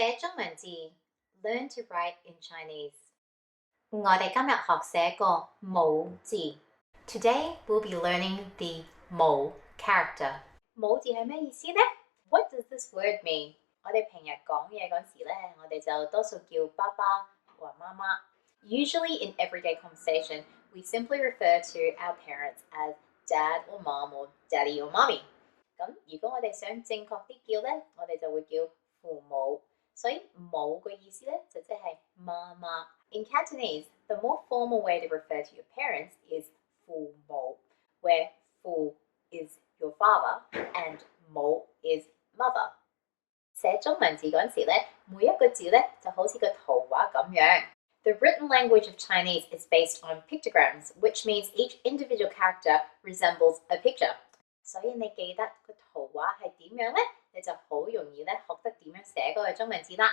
寫中文字 Learn to write in Chinese 我哋今日學寫個母字 Today we'll be learning the Mou character 母字係咩意思呢 What does this word mean? 我哋平日講嘢嗰時呢，我哋就多數叫爸爸或媽媽 Usually in everyday conversation, we simply refer to our parents as dad or mom or daddy or mommy 咁如果我哋想正確啲叫呢，我哋就會叫父母所以母嘅意思咧就即係媽媽。In Cantonese, the more formal way to refer to your parents is 父母 where 父 is your father and 母 is mother. 寫中文字嗰陣時咧，每一個字咧就好似個圖畫咁樣。The written language of Chinese is based on pictograms, which means each individual character resembles a picture. 所以你記得個圖畫係點樣咧？你就好容易咧學得點樣寫嗰個中文字啦。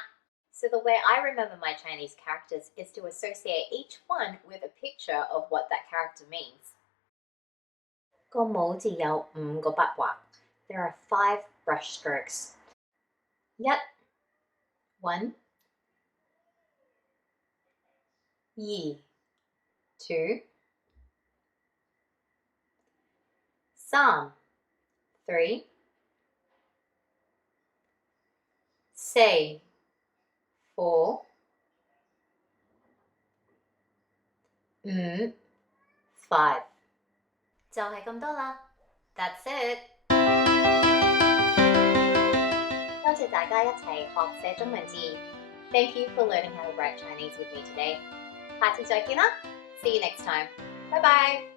So the way I remember my Chinese characters is to associate each one with a picture of what that character means. 個母字有5個筆畫。There are 5 brush strokes. 1 2 3 3 4 4 5 5就係咁多啦。That's it。多謝大家一齊學寫中文字。Thank you for learning how to write Chinese with me today. 下次再見啦。See you next time. Bye bye.